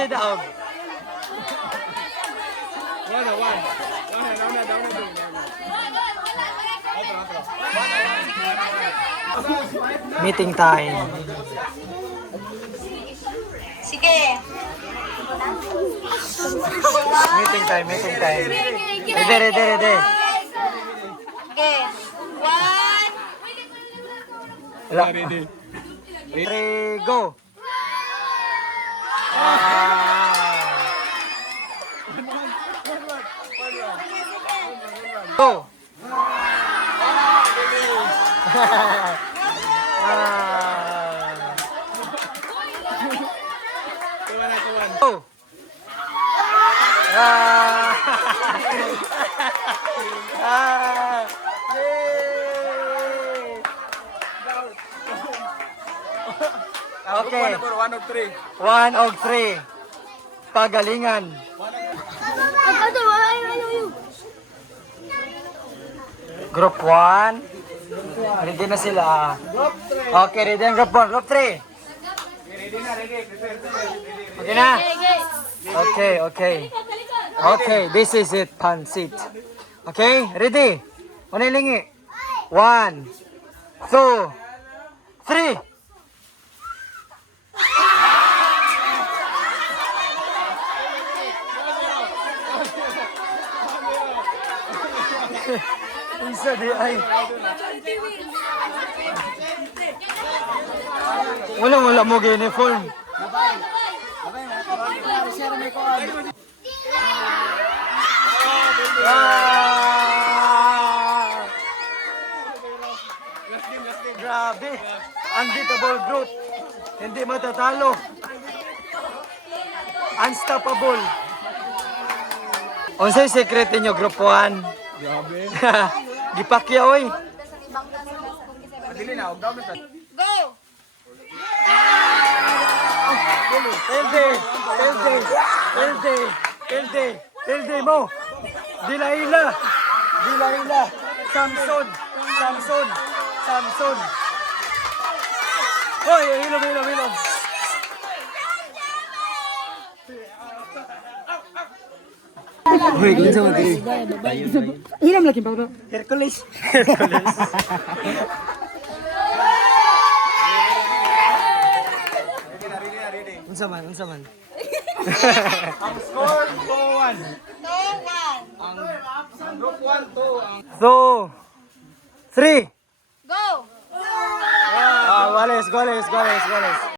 si Daog. Meeting time. Sige. Meeting time, meeting time. Ready. Okay. One. Wala. 3, go. Go. Go. Yay! Okay. 1 og 3. Pagalingan. Group 1. Ready na sila. Okay, ready ang group 1. Group 3. Okay na? Okay. Okay, this is it. Pansit. Okay, ready? Unay lingi. 1, 2, 3. Isa di ay. Wala mo uniform. Grabe. Unbeatable growth. Hindi matatalo. Unstoppable. Unsay secret niyo group 1? Grabe. Gipakya oy. Go. Telde mo. Dilaila. Samson. Hoy, hilom. Hoy, kinsa man diri? Hiram lagi pa bro. Hercules. Unsa man? Ang score 2-1. 2, 1. Ang group 1 to ang 2, 3. Go. Wales.